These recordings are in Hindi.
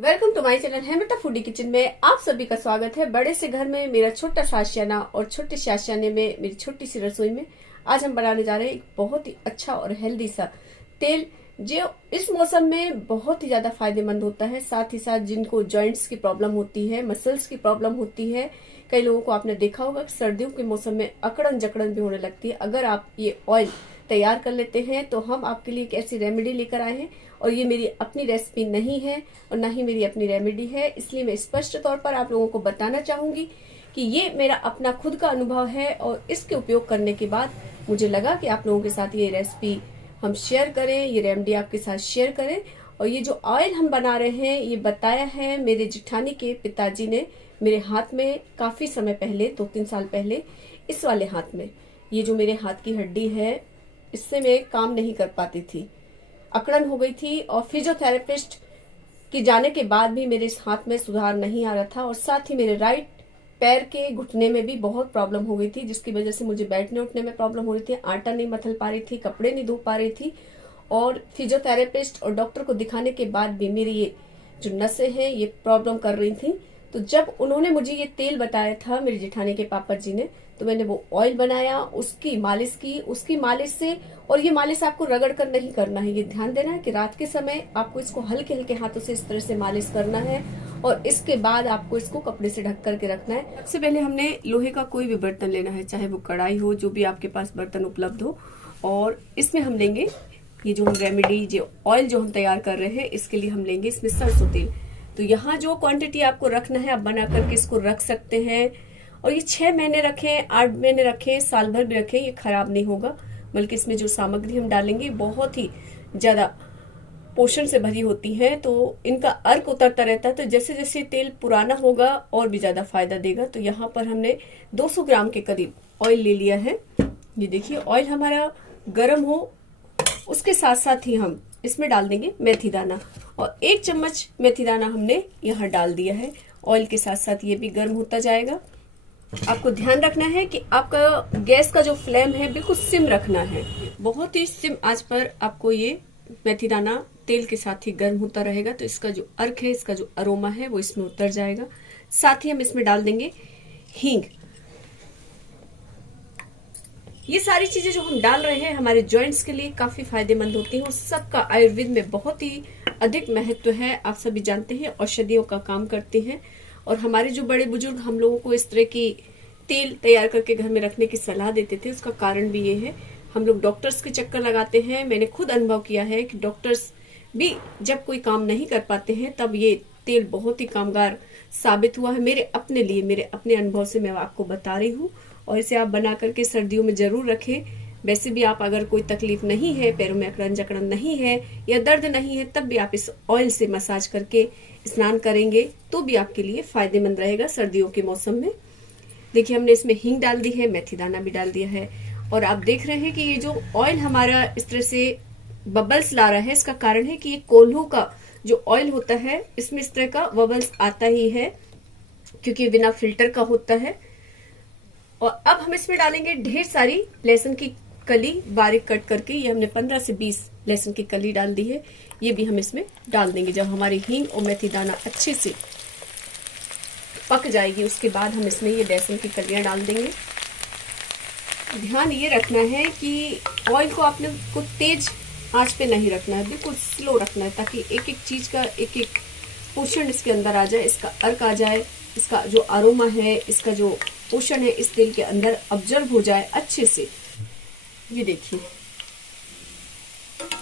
Welcome to my channel Hemlata foodie kitchen में आप सभी का स्वागत है। बड़े से घर में मेरा छोटा सा आशियाना और छोटे से आशियाने में मेरी छोटी सी रसोई में आज हम बनाने जा रहे हैं एक बहुत ही अच्छा और हेल्दी सा तेल, जो इस मौसम में बहुत ही ज्यादा फायदेमंद होता है। साथ ही साथ जिनको जॉइंट्स की प्रॉब्लम होती है, मसल्स की प्रॉब्लम होती है, कई लोगों को आपने देखा होगा कि सर्दियों के मौसम में अकड़न जकड़न भी होने लगती है। अगर आप ये ऑयल तैयार कर लेते हैं तो हम आपके लिए एक ऐसी रेमेडी लेकर आए हैं, और ये मेरी अपनी रेसिपी नहीं है और ना ही मेरी अपनी रेमेडी है, इसलिए मैं स्पष्ट तौर पर आप लोगों को बताना चाहूंगी कि ये मेरा अपना खुद का अनुभव है और इसके उपयोग करने के बाद मुझे लगा कि आप लोगों के साथ ये रेसिपी हम शेयर करें, ये रेमेडी आपके साथ शेयर करें। और ये जो ऑयल हम बना रहे हैं ये बताया है मेरे जिठानी के पिताजी ने मेरे हाथ में काफी समय पहले, 2-3 साल पहले, इस वाले हाथ में, ये जो मेरे हाथ की हड्डी है इससे मैं काम नहीं कर पाती थी, अकड़न हो गई थी, और फिजियोथेरेपिस्ट के जाने के बाद भी मेरे इस हाथ में सुधार नहीं आ रहा था। और साथ ही मेरे राइट पैर के घुटने में भी बहुत प्रॉब्लम हो गई थी, जिसकी वजह से मुझे बैठने उठने में प्रॉब्लम हो रही थी, आटा नहीं मथल पा रही थी, कपड़े नहीं धो पा रही थी। और फिजियोथेरेपिस्ट और डॉक्टर को दिखाने के बाद भी मेरी ये जो नसें हैं ये प्रॉब्लम कर रही थी। तो जब उन्होंने मुझे ये तेल बताया था मेरे जेठानी के पापा जी ने, तो मैंने वो ऑयल बनाया, उसकी मालिश की, उसकी मालिश से, और ये मालिश आपको रगड़ कर नहीं करना है, ये ध्यान देना है कि रात के समय आपको इसको हल्के हल्के हाथों से इस तरह से मालिश करना है, और इसके बाद आपको इसको कपड़े से ढक करके रखना है। सबसे पहले हमने लोहे का कोई भी बर्तन लेना है, चाहे वो कढ़ाई हो, जो भी आपके पास बर्तन उपलब्ध हो, और इसमें हम लेंगे ये जो हम रेमेडी, जो ऑयल जो हम तैयार कर रहे हैं, इसके लिए हम लेंगे इसमें सरसों तेल। तो यहाँ जो क्वांटिटी आपको रखना है आप बना करके इसको रख सकते हैं, और ये 6 महीने रखें, 8 महीने रखें, साल भर भी रखें, ये खराब नहीं होगा। बल्कि इसमें जो सामग्री हम डालेंगे बहुत ही ज्यादा पोषण से भरी होती है, तो इनका अर्क उतरता रहता है। तो जैसे जैसे तेल पुराना होगा और भी ज्यादा फायदा देगा। तो यहाँ पर हमने 200 ग्राम के करीब ऑयल ले लिया है। ये देखिए ऑयल हमारा गर्म हो, उसके साथ साथ ही हम इसमें डाल देंगे मेथी दाना, और 1 चम्मच मेथी दाना हमने यहाँ डाल दिया है। ऑयल के साथ साथ ये भी गर्म होता जाएगा। आपको ध्यान रखना है कि आपका गैस का जो फ्लेम है बिल्कुल सिम रखना है, बहुत ही सिम आंच पर आपको ये मेथी दाना तेल के साथ ही गर्म होता रहेगा। तो इसका जो अर्क है, इसका जो अरोमा है वो इसमें उतर जाएगा। साथ ही हम इसमें डाल देंगे हींग। ये सारी चीजें जो हम डाल रहे हैं हमारे जॉइंट्स के लिए काफी फायदेमंद होती हैं, और सबका आयुर्वेद में बहुत ही अधिक महत्व है। आप सभी जानते हैं औषधियों का काम करते हैं, और हमारे जो बड़े बुजुर्ग हम लोगों को इस तरह की तेल तैयार करके घर में रखने की सलाह देते थे, उसका कारण भी ये है। हम लोग डॉक्टर्स के चक्कर लगाते हैं, मैंने खुद अनुभव किया है कि डॉक्टर्स भी जब कोई काम नहीं कर पाते हैं तब ये तेल बहुत ही कामगार साबित हुआ है मेरे अपने लिए, मेरे अपने अनुभव से मैं आपको बता रही हूँ। और इसे आप बना करके सर्दियों में जरूर रखें। वैसे भी आप अगर कोई तकलीफ नहीं है, पैरों में अकड़न जकड़न नहीं है या दर्द नहीं है, तब भी आप इस ऑयल से मसाज करके स्नान करेंगे तो भी आपके लिए फायदेमंद रहेगा सर्दियों के मौसम में। देखिए हमने इसमें हींग डाल दी है, मेथी दाना भी डाल दिया है, और आप देख रहे हैं कि ये जो ऑयल हमारा इस तरह से बबल्स ला रहा है, इसका कारण है कि ये कोल्हू का जो ऑयल होता है इसमें इस तरह का बबल्स आता ही है, क्योंकि बिना फिल्टर का होता है। और अब हम इसमें डालेंगे ढेर सारी लहसुन की कली बारीक कट करके, ये हमने 15 से 20 लहसुन की कली डाल दी है, ये भी हम इसमें डाल देंगे। जब हमारी हींग और मेथी दाना अच्छे से पक जाएगी उसके बाद हम इसमें ये लहसुन की कलियां डाल देंगे। ध्यान ये रखना है कि ऑयल को आपने को तेज आंच पे नहीं रखना है, बिल्कुल स्लो रखना है, ताकि एक एक चीज का एक एक पोषण इसके अंदर आ जाए, इसका अर्क आ जाए, इसका जो अरोमा है, इसका जो पोषण है इस तेल के अंदर ऑब्जर्व हो जाए अच्छे से। ये देखिए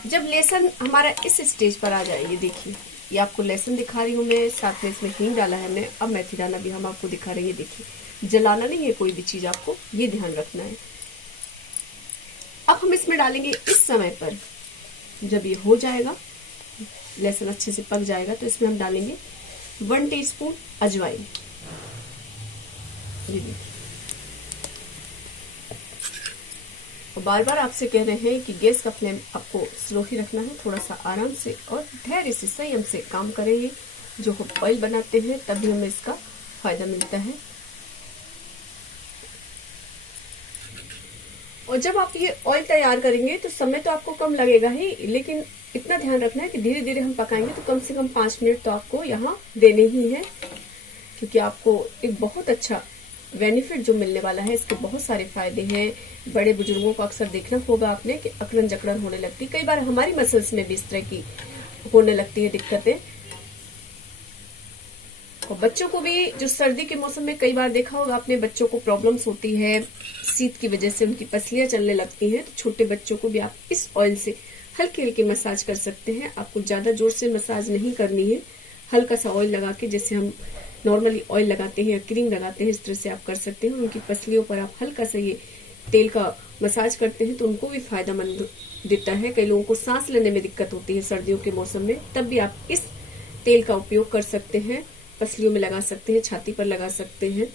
जब लहसुन हमारा इस स्टेज पर आ जाए, ये देखिए ये आपको लहसुन दिखा रही हूँ मैं, साथ में इसमें हींग डाला है हमने, अब मेथी दाना भी हम आपको दिखा रहे हैं। देखिए जलाना नहीं है कोई भी चीज, आपको ये ध्यान रखना है। अब हम इसमें डालेंगे इस समय पर, जब ये हो जाएगा, लहसुन अच्छे से पक जाएगा, तो इसमें हम डालेंगे 1 टीस्पून अजवाइन। ये देखिए, और बार बार आपसे कह रहे हैं कि गैस का फ्लेम आपको स्लो ही रखना है, थोड़ा सा आराम से और धैर्य से संयम से काम करेंगे। जो हम ऑयल बनाते हैं तभी हमें इसका फायदा मिलता है। और जब आप ये ऑयल तैयार करेंगे तो समय तो आपको कम लगेगा ही, लेकिन इतना ध्यान रखना है कि धीरे धीरे हम पकाएंगे तो कम से कम 5 मिनट तो आपको यहाँ देने ही है, क्योंकि आपको एक बहुत अच्छा बेनिफिट जो मिलने वाला है। इसके बहुत सारे फायदे हैं। बड़े बुजुर्गों को अक्सर देखना होगा आपने कि अकड़न जकड़न होने लगती, कई बार हमारी मसल्स में भी इस तरह की होने लगती है दिक्कतें। और बच्चों को भी जो सर्दी के मौसम में कई बार देखा होगा आपने, बच्चों को प्रॉब्लम्स होती है शीत की वजह से, उनकी पसलियां चलने लगती हैं। तो छोटे बच्चों को भी आप इस ऑयल से हल्की हल्की मसाज कर सकते हैं। आपको ज्यादा जोर से मसाज नहीं करनी है, हल्का सा ऑयल लगा के, जैसे हम नॉर्मली ऑयल लगाते हैं या क्रीम लगाते हैं, इस तरह से आप कर सकते हैं। उनकी पसलियों पर आप हल्का सा ये तेल का मसाज करते हैं तो उनको भी फायदेमंद देता है। कई लोगों को सांस लेने में दिक्कत होती है सर्दियों के मौसम में, तब भी आप इस तेल का उपयोग कर सकते हैं। पसलियों में लगा सकते हैं, छाती पर लगा सकते हैं।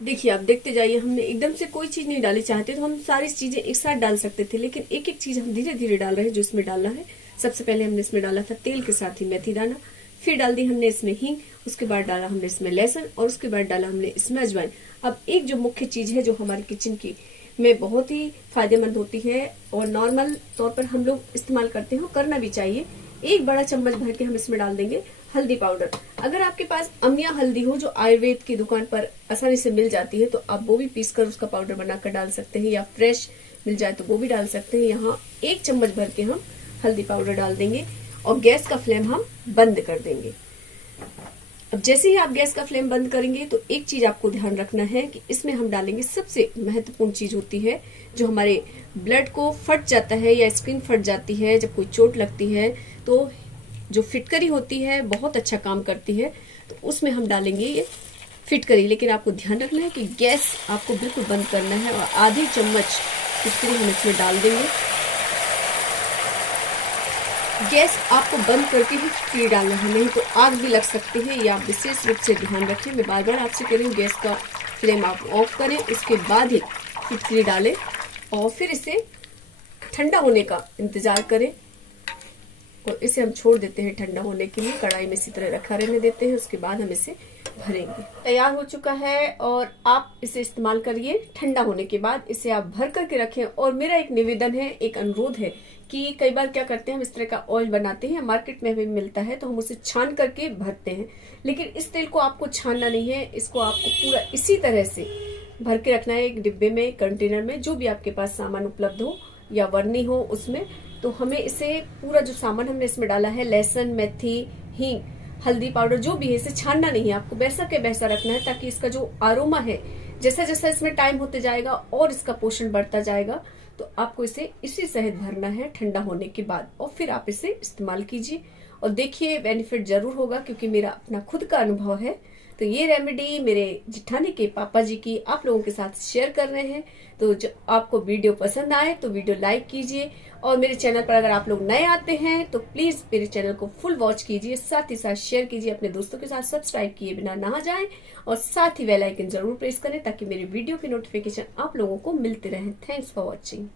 देखिए आप देखते जाइए, हमने एकदम से कोई चीज नहीं डाली, चाहते तो हम सारी चीजें एक साथ डाल सकते थे, लेकिन एक एक चीज हम धीरे धीरे डाल रहे हैं जो इसमें डालना है। सबसे पहले हमने इसमें डाला था तेल के साथ ही मेथी दाना, फिर डाल दी हमने इसमें हींग, उसके बाद डाला हमने इसमें लहसुन और उसके बाद डाला हमने इसमें अजवाइन। अब एक जो मुख्य चीज है जो हमारी किचन की में बहुत ही फायदेमंद होती है और नॉर्मल तौर पर हम लोग इस्तेमाल करते हैं, करना भी चाहिए। 1 बड़ा चम्मच भर के हम इसमें डाल देंगे हल्दी पाउडर। अगर आपके पास अमिया हल्दी हो जो आयुर्वेद की दुकान पर आसानी से मिल जाती है तो आप वो भी पीसकर उसका पाउडर बनाकर डाल सकते हैं, या फ्रेश मिल जाए तो वो भी डाल सकते हैं। यहाँ 1 चम्मच भर के हम हल्दी पाउडर डाल देंगे और गैस का फ्लेम हम बंद कर देंगे। अब जैसे ही आप गैस का फ्लेम बंद करेंगे तो एक चीज आपको ध्यान रखना है कि इसमें हम डालेंगे सबसे महत्वपूर्ण चीज होती है जो हमारे ब्लड को फट जाता है या स्किन फट जाती है जब कोई चोट लगती है, तो जो फिटकरी होती है बहुत अच्छा काम करती है, तो उसमें हम डालेंगे ये फिटकरी। लेकिन आपको ध्यान रखना है कि गैस आपको बिल्कुल बंद करना है और आधी चम्मच फिटकरी हम इसमें डाल देंगे। गैस आपको बंद करके ही फिटकरी डालना है, नहीं तो आग भी लग सकती है। ये आप विशेष रूप से ध्यान रखें। मैं बार बार आपसे कह रही हूँ, गैस का फ्लेम आप ऑफ करें, उसके बाद ही फिटकरी डालें और फिर इसे ठंडा होने का इंतजार करें और इसे हम छोड़ देते हैं ठंडा होने के लिए। कढ़ाई में इसी तरह रखा रहने देते हैं, उसके बाद हम इसे भरेंगे। तैयार हो चुका है और आप इसे इस्तेमाल करिए। ठंडा होने के बाद इसे आप भर करके रखें। और मेरा एक निवेदन है, एक अनुरोध है कि कई बार क्या करते हैं हम इस तरह का ऑयल बनाते हैं, मार्केट में हमें मिलता है तो हम उसे छान करके भरते हैं, लेकिन इस तेल को आपको छानना नहीं है। इसको आपको पूरा इसी तरह से भर के रखना है एक डिब्बे में, कंटेनर में, जो भी आपके पास सामान उपलब्ध हो या वर्नी हो उसमें। तो हमें इसे पूरा जो सामान हमने इसमें डाला है, लहसुन, मेथी, हींग, हल्दी पाउडर, जो भी है, इसे छानना नहीं है, आपको वैसा के वैसा रखना है, ताकि इसका जो अरोमा है, जैसा जैसा इसमें टाइम होते जाएगा और इसका पोषण बढ़ता जाएगा, तो आपको इसे इसी सहित भरना है ठंडा होने के बाद, और फिर आप इसे इस्तेमाल कीजिए और देखिए बेनिफिट जरूर होगा, क्योंकि मेरा अपना खुद का अनुभव है। तो ये रेमेडी मेरे जिठानी के पापा जी की आप लोगों के साथ शेयर कर रहे हैं। तो जो आपको वीडियो पसंद आए तो वीडियो लाइक कीजिए, और मेरे चैनल पर अगर आप लोग नए आते हैं तो प्लीज मेरे चैनल को फुल वॉच कीजिए, साथ ही साथ शेयर कीजिए, अपने दोस्तों के साथ सब्सक्राइब किए बिना ना जाएं, और साथ ही बेल आइकन जरूर प्रेस करें ताकि मेरे वीडियो की नोटिफिकेशन आप लोगों को मिलते रहे। Thanks for watching.